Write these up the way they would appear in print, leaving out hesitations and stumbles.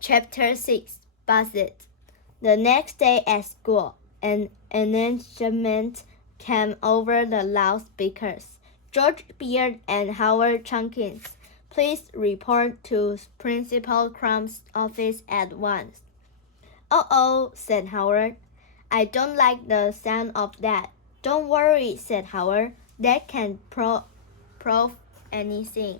Chapter 6 Buzzet. The next day at school, an announcement came over the loudspeakers. George Beard and Howard Chunkins, please report to Principal Crumb's office at once. Oh, said Howard. I don't like the sound of that. Don't worry, said Howard. That can prove anything.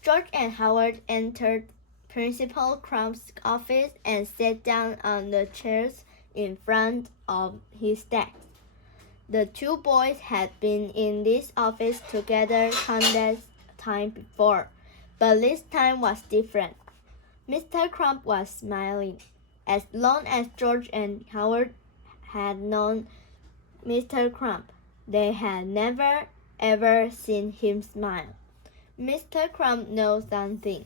George and Howard entered Principal Crumb's office and sat down on the chairs in front of his desk. The two boys had been in this office together countless times before, but this time was different. Mr. Crumb was smiling. As long as George and Howard had known Mr. Crumb, they had never ever seen him smile. Mr. Crumb knows something.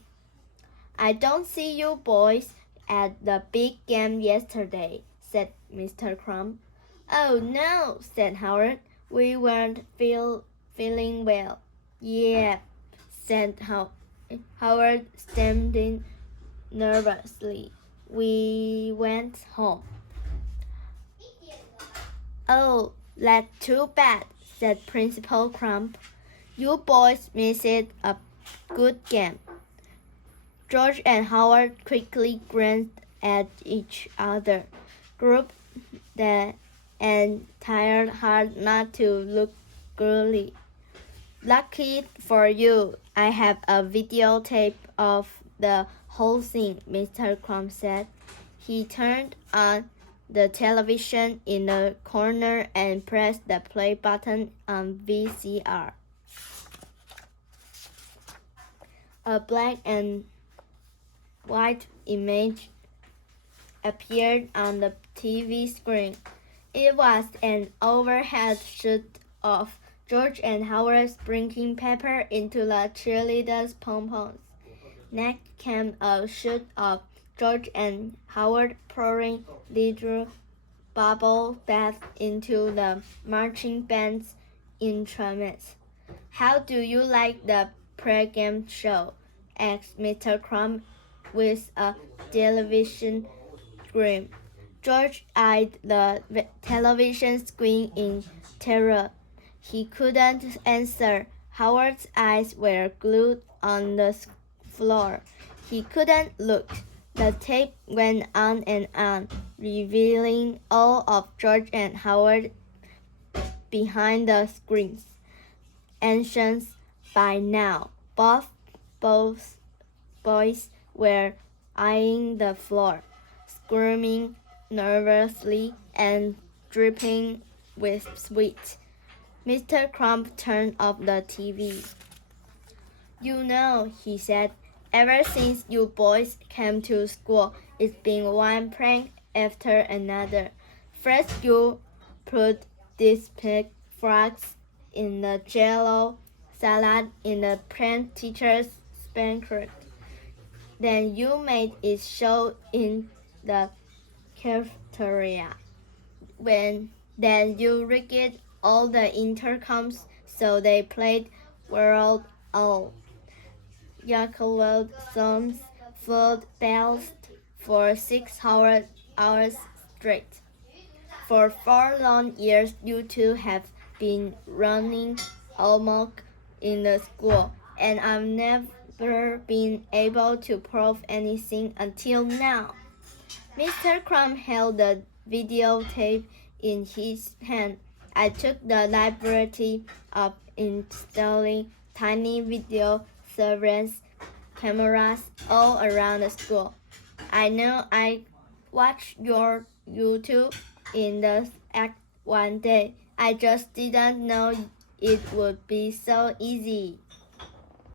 I don't see you boys at the big game yesterday, said Mr. Crumb. Oh, no, said Howard. We weren't feeling well. Yeah, said Howard, standing nervously. We went home. Oh, that's too bad, said Principal Crumb. You boys missed a good game. George and Howard quickly glanced at each other, grouped and tried hard not to look girly. Lucky for you, I have a videotape of the whole thing, Mr. Crumb said. He turned on the television in the corner and pressed the play button on VCR. A black and white image appeared on the TV screen. It was an overhead shot of George and Howard sprinkling pepper into the cheerleaders' pom-poms. Next came a shot of George and Howard pouring little bubble baths into the marching band's instruments. How do you like the pre-game show? Asked Mr. Crumb with a television screen. George eyed the television screen in terror. He couldn't answer. Howard's eyes were glued on the floor. He couldn't look. The tape went on and on, revealing all of George and Howard behind the screens. Anxious by now, both boys were eyeing the floor, squirming nervously and dripping with sweat. Mr. Crumb turned off the TV. You know, he said, ever since you boys came to school, it's been one prank after another. First you put these pig frogs in the jello salad in the prank teacher's banquet. Then you made it show in the cafeteria. Then you rigged all the intercoms so they played World All. Yakult songs, food bells for 6 hours straight. For 4 long years, you two have been running amok in the school, and I've never been able to prove anything until now. Mr. Crumb held the videotape in his hand. I took the liberty of installing tiny video surveillance cameras all around the school. I know I watched you two in the act one day. I just didn't know it would be so easy.